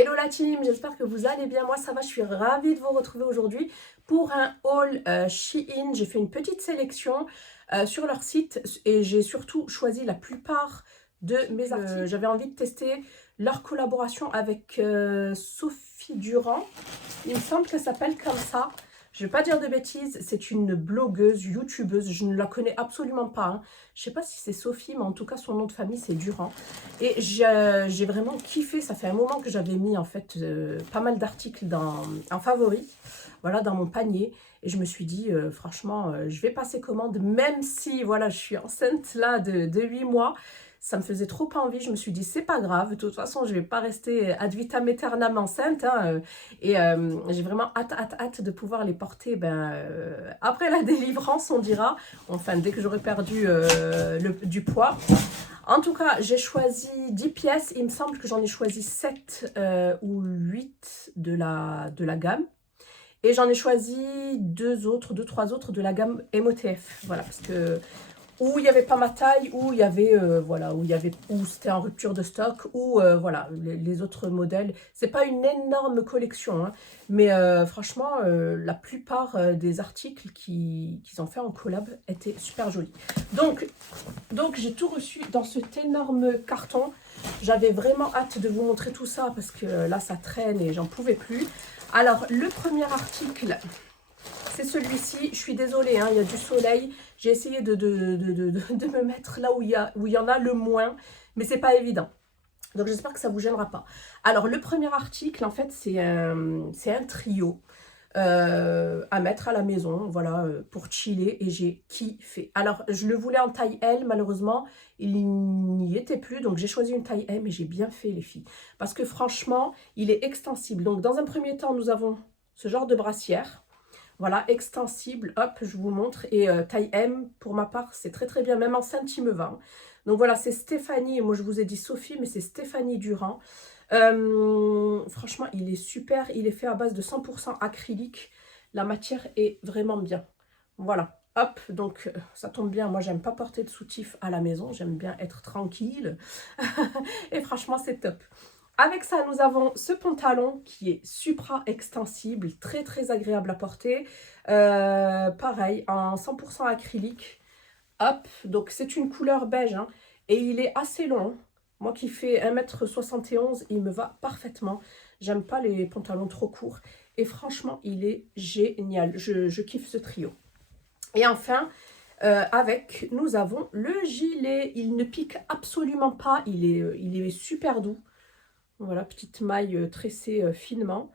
Hello la team, j'espère que vous allez bien. Moi ça va, je suis ravie de vous retrouver aujourd'hui pour un haul Shein. J'ai fait une petite sélection sur leur site et j'ai surtout choisi la plupart de mes articles. J'avais envie de tester leur collaboration avec Sophie Durand. Il me semble qu'elle s'appelle comme ça. Je ne vais pas dire de bêtises, c'est une blogueuse, youtubeuse, je ne la connais absolument pas. Hein. Je ne sais pas si c'est Sophie, mais en tout cas son nom de famille c'est Durand. Et j'ai vraiment kiffé, ça fait un moment que j'avais mis en fait pas mal d'articles en favori, voilà, dans mon panier. Et je me suis dit, franchement, je vais passer commande, même si, voilà, je suis enceinte là de 8 mois. Ça me faisait trop envie, je me suis dit, c'est pas grave, de toute façon, je vais pas rester ad vitam aeternam enceinte. Hein, j'ai vraiment hâte de pouvoir les porter après la délivrance, on dira. Enfin, dès que j'aurai perdu du poids. En tout cas, j'ai choisi 10 pièces. Il me semble que j'en ai choisi 7 ou 8 de la gamme. Et j'en ai choisi deux, trois autres de la gamme MOTF. Voilà, parce que où il n'y avait pas ma taille, où il y avait, voilà, où c'était en rupture de stock, ou voilà, les autres modèles. C'est pas une énorme collection, hein, mais franchement, la plupart des articles qu'ils ont fait en collab étaient super jolis. Donc j'ai tout reçu dans cet énorme carton. J'avais vraiment hâte de vous montrer tout ça parce que là, ça traîne et j'en pouvais plus. Alors, le premier article, c'est celui-ci. Je suis désolée, hein, il y a du soleil. J'ai essayé de me mettre là où il y en a le moins, mais c'est pas évident. Donc, j'espère que ça vous gênera pas. Alors, le premier article, en fait, c'est un trio à mettre à la maison, voilà, pour chiller, et j'ai kiffé. Alors, je le voulais en taille L, malheureusement, il n'y était plus, donc j'ai choisi une taille M, et j'ai bien fait, les filles. Parce que franchement, il est extensible. Donc, dans un premier temps, nous avons ce genre de brassière. Voilà, extensible, hop, je vous montre. Et taille M, pour ma part, c'est très très bien. Même enceinte, il me va. Hein. Donc voilà, c'est Stéphanie. Moi, je vous ai dit Sophie, mais c'est Stéphanie Durand. Franchement, il est super. Il est fait à base de 100% acrylique. La matière est vraiment bien. Voilà. Hop, donc ça tombe bien. Moi, j'aime pas porter de soutif à la maison. J'aime bien être tranquille. Et franchement, c'est top. Avec ça, nous avons ce pantalon qui est supra extensible, très très agréable à porter. Pareil, en 100% acrylique. Hop, donc c'est une couleur beige, hein, et il est assez long. Moi qui fais 1m71, il me va parfaitement. J'aime pas les pantalons trop courts. Et franchement, il est génial. Je kiffe ce trio. Et enfin, nous avons le gilet. Il ne pique absolument pas. Il est super doux. Voilà, petite maille tressée finement.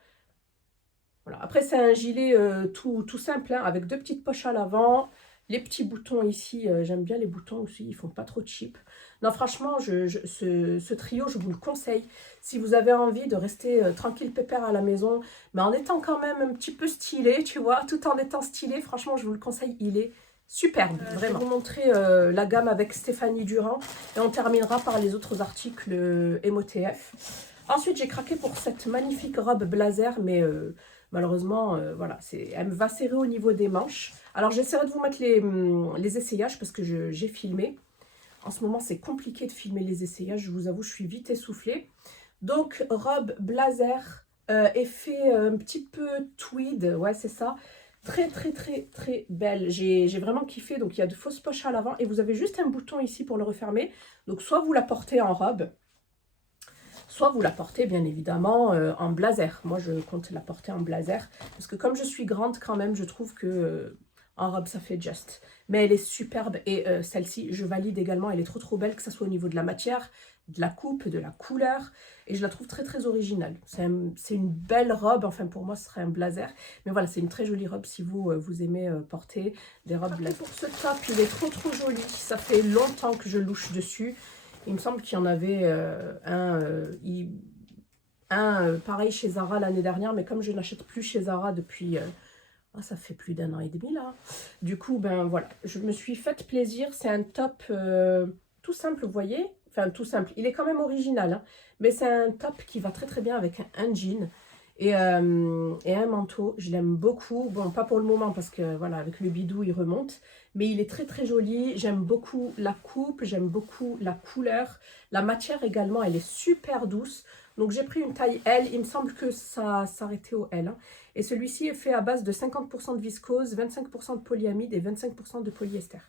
Voilà. Après, c'est un gilet tout simple, hein, avec deux petites poches à l'avant. Les petits boutons ici, j'aime bien les boutons aussi, ils font pas trop cheap. Non, franchement, ce trio, je vous le conseille. Si vous avez envie de rester tranquille, pépère à la maison, mais en étant quand même un petit peu stylé, tu vois, tout en étant stylé, franchement, je vous le conseille, il est superbe, vraiment. Je vais vous montrer la gamme avec Stéphanie Durand et on terminera par les autres articles MOTF. Ensuite, j'ai craqué pour cette magnifique robe blazer, mais malheureusement, voilà, elle me va serrer au niveau des manches. Alors, j'essaierai de vous mettre les essayages parce que j'ai filmé. En ce moment, c'est compliqué de filmer les essayages. Je vous avoue, je suis vite essoufflée. Donc, robe blazer, effet un petit peu tweed. Ouais, c'est ça. Très, très, très, très belle. J'ai vraiment kiffé. Donc, il y a de fausses poches à l'avant. Et vous avez juste un bouton ici pour le refermer. Donc, soit vous la portez en robe, soit vous la portez bien évidemment en blazer. Moi, je compte la porter en blazer. Parce que comme je suis grande quand même, je trouve que en robe, ça fait just. Mais elle est superbe. Et celle-ci, je valide également. Elle est trop belle, que ce soit au niveau de la matière, de la coupe, de la couleur. Et je la trouve très originale. C'est une belle robe. Enfin, pour moi, ce serait un blazer. Mais voilà, c'est une très jolie robe si vous aimez porter des robes blazer. Pour ce top, il est trop joli. Ça fait longtemps que je louche dessus. Il me semble qu'il y en avait pareil chez Zara l'année dernière, mais comme je n'achète plus chez Zara depuis, ça fait plus d'1 an et demi là. Du coup, ben voilà, je me suis fait plaisir. C'est un top tout simple, vous voyez. Enfin, tout simple. Il est quand même original, hein, mais c'est un top qui va très bien avec un jean et un manteau. Je l'aime beaucoup. Bon, pas pour le moment parce que voilà, avec le bidou, il remonte. Mais il est très joli. J'aime beaucoup la coupe, j'aime beaucoup la couleur. La matière également, elle est super douce. Donc j'ai pris une taille L, il me semble que ça s'arrêtait au L. Hein. Et celui-ci est fait à base de 50% de viscose, 25% de polyamide et 25% de polyester.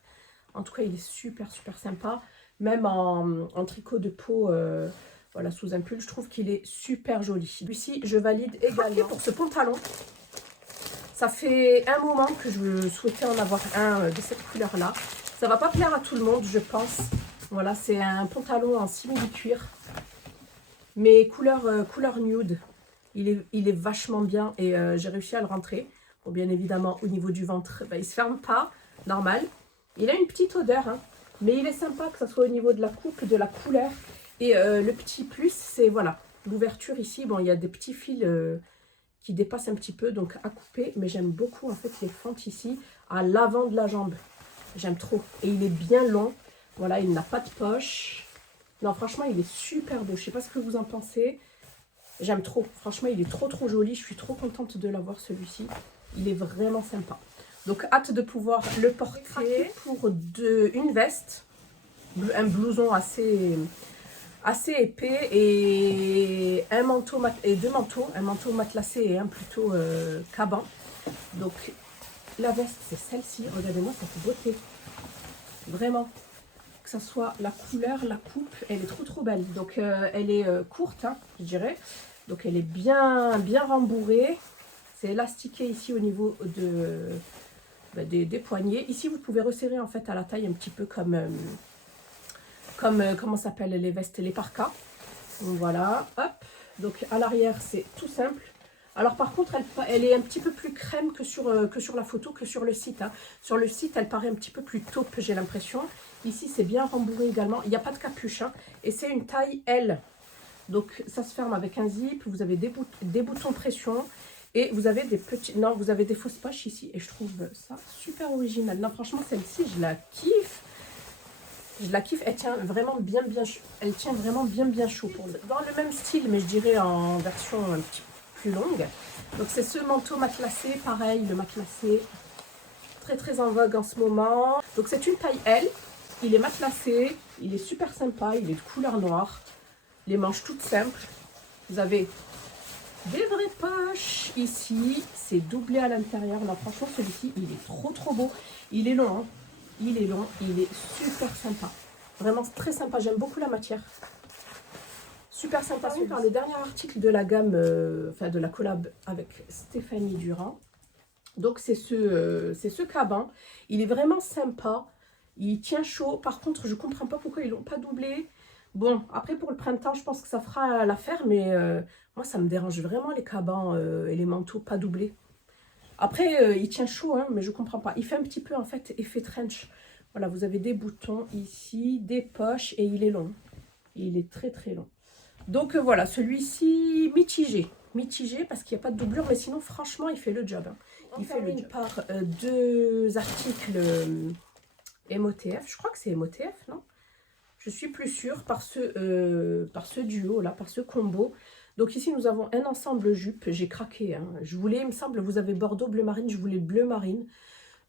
En tout cas, il est super sympa. Même en tricot de peau, voilà, sous un pull, je trouve qu'il est super joli. Celui-ci, je valide également. Pour ce pantalon, ça fait un moment que je souhaitais en avoir un de cette couleur-là. Ça va pas plaire à tout le monde, je pense. Voilà, c'est un pantalon en simili-cuir. Mais couleur nude, il est vachement bien et j'ai réussi à le rentrer. Bon, bien évidemment, au niveau du ventre, il ne se ferme pas, normal. Il a une petite odeur, hein, mais il est sympa que ce soit au niveau de la coupe, de la couleur. Et le petit plus, c'est voilà, l'ouverture ici. Bon, il y a des petits fils qui dépassent un petit peu, donc à couper. Mais j'aime beaucoup en fait les fentes ici, à l'avant de la jambe. J'aime trop. Et il est bien long. Voilà, il n'a pas de poche. Non, franchement, il est super beau. Je ne sais pas ce que vous en pensez. J'aime trop. Franchement, il est trop joli. Je suis trop contente de l'avoir, celui-ci. Il est vraiment sympa. Donc, hâte de pouvoir le porter pour une veste. Un blouson assez épais et un manteau et deux manteaux. Un manteau matelassé et un plutôt caban. Donc, la veste, c'est celle-ci. Regardez-moi cette beauté. Vraiment. Que ça soit la couleur, la coupe, elle est trop belle. Donc elle est courte, hein, je dirais. Donc elle est bien rembourrée. C'est élastiqué ici au niveau des poignets. Ici vous pouvez resserrer en fait à la taille un petit peu comme comment s'appelle les vestes, les parkas. Donc voilà, hop. Donc à l'arrière c'est tout simple. Alors par contre, elle est un petit peu plus crème que sur la photo, que sur le site. Hein. Sur le site, elle paraît un petit peu plus taupe, j'ai l'impression. Ici, c'est bien rembourré également. Il n'y a pas de capuche. Hein. Et c'est une taille L. Donc ça se ferme avec un zip. Vous avez des boutons pression. Et vous avez des petits... Non, vous avez des fausses poches ici. Et je trouve ça super original. Non, franchement, celle-ci, je la kiffe. Je la kiffe. Elle tient vraiment bien chaud. Elle tient vraiment bien chaud. Dans le même style, mais je dirais en version un petit peu plus longue. Donc c'est ce manteau matelassé, pareil, le matelassé, très en vogue en ce moment. Donc c'est une taille L, il est matelassé, il est super sympa, il est de couleur noire, les manches toutes simples. Vous avez des vraies poches ici, c'est doublé à l'intérieur. Là franchement celui-ci, il est trop beau, il est long, hein. Il est long, il est super sympa, vraiment très sympa, j'aime beaucoup la matière. Super sympa. Dans les derniers articles de la gamme, enfin de la collab avec Stéphanie Durand. Donc c'est ce caban. Il est vraiment sympa. Il tient chaud. Par contre, je ne comprends pas pourquoi ils l'ont pas doublé. Bon, après pour le printemps, je pense que ça fera l'affaire. Mais moi, ça me dérange vraiment les cabans et les manteaux pas doublés. Après, il tient chaud, hein, mais je ne comprends pas. Il fait un petit peu en fait effet trench. Voilà, vous avez des boutons ici, des poches et il est long. Il est très long. Donc voilà, celui-ci mitigé parce qu'il n'y a pas de doublure, mais sinon franchement il fait le job. Hein. Il fait le job. Par deux articles MOTF, je crois que c'est MOTF, non? Je suis plus sûre par ce duo là, par ce combo. Donc ici nous avons un ensemble jupe, j'ai craqué. Hein. Je voulais, il me semble, vous avez Bordeaux bleu marine, je voulais bleu marine.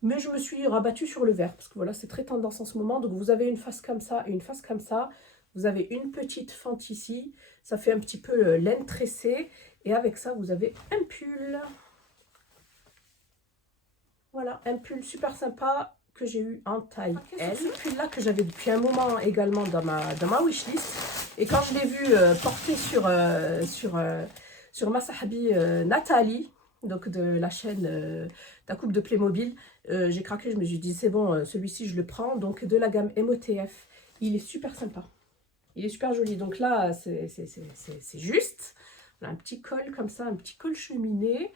Mais je me suis rabattue sur le vert parce que voilà, c'est très tendance en ce moment. Donc vous avez une face comme ça et une face comme ça. Vous avez une petite fente ici, ça fait un petit peu laine tressée. Et avec ça, vous avez un pull. Voilà, un pull super sympa que j'ai eu en taille L. Ce pull-là que j'avais depuis un moment également dans ma wishlist. Et quand je l'ai vu porté sur ma sahabi Nathalie, donc de la chaîne Ta Coupe de Playmobil, j'ai craqué, je me suis dit c'est bon, celui-ci je le prends. Donc de la gamme MOTF, il est super sympa. Il est super joli. Donc là, c'est juste. On a un petit col comme ça, un petit col cheminé.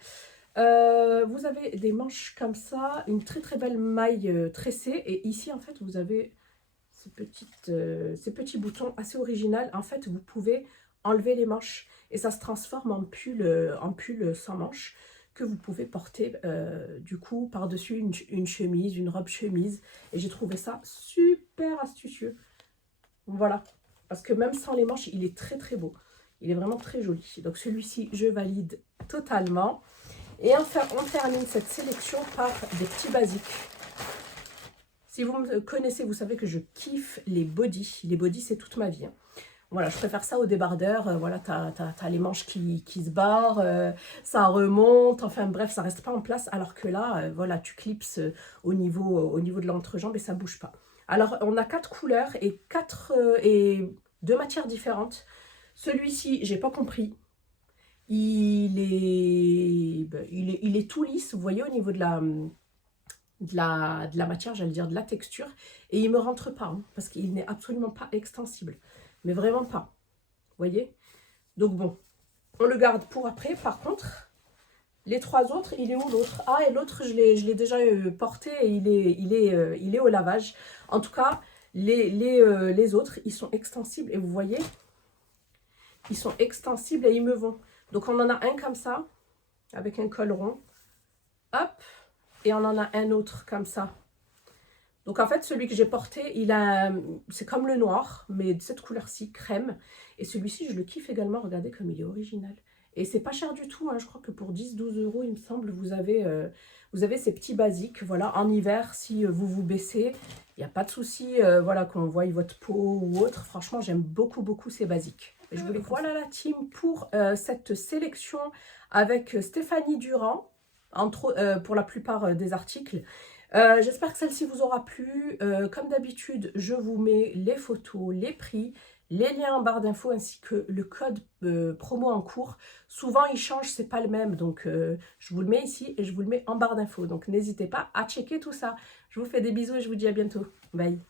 Vous avez des manches comme ça, une très belle maille tressée. Et ici, en fait, vous avez ces petits boutons assez original. En fait, vous pouvez enlever les manches et ça se transforme en pull sans manches que vous pouvez porter du coup par-dessus une chemise, une robe chemise. Et j'ai trouvé ça super astucieux. Voilà. Parce que même sans les manches, il est très beau. Il est vraiment très joli. Donc celui-ci, je valide totalement. Et enfin, on termine cette sélection par des petits basiques. Si vous me connaissez, vous savez que je kiffe les bodys. Les bodys, c'est toute ma vie. Hein. Voilà, je préfère ça au débardeur. Voilà, t'as les manches qui se barrent, ça remonte, enfin bref, ça reste pas en place. Alors que là, voilà, tu clipses au niveau de l'entrejambe et ça bouge pas. Alors, on a 4 couleurs et 2 matières différentes. Celui-ci, j'ai pas compris. Il est tout lisse, vous voyez, au niveau de la matière, j'allais dire de la texture. Et il me rentre pas, hein, parce qu'il n'est absolument pas extensible. Mais vraiment pas. Vous voyez? Donc bon, on le garde pour après. Par contre, les 3 autres, il est où l'autre? Ah, et l'autre, je l'ai déjà porté et il est au lavage. En tout cas, les autres, ils sont extensibles. Et vous voyez, ils sont extensibles et ils me vont. Donc on en a un comme ça, avec un col rond. Hop. Et on en a un autre comme ça. Donc en fait, celui que j'ai porté, c'est comme le noir, mais de cette couleur-ci, crème. Et celui-ci, je le kiffe également. Regardez comme il est original. Et c'est pas cher du tout, hein. Je crois que pour 10-12 euros, il me semble, vous avez ces petits basiques. Voilà, en hiver, si vous vous baissez, il n'y a pas de souci, voilà, qu'on voie votre peau ou autre. Franchement, j'aime beaucoup, beaucoup ces basiques. Et je voulais voilà la team pour cette sélection avec Stéphanie Durand, pour la plupart des articles. J'espère que celle-ci vous aura plu. Comme d'habitude, je vous mets les photos, les prix, les liens en barre d'infos ainsi que le code promo en cours. Souvent, il change, c'est pas le même. Donc, je vous le mets ici et je vous le mets en barre d'infos. Donc, n'hésitez pas à checker tout ça. Je vous fais des bisous et je vous dis à bientôt. Bye.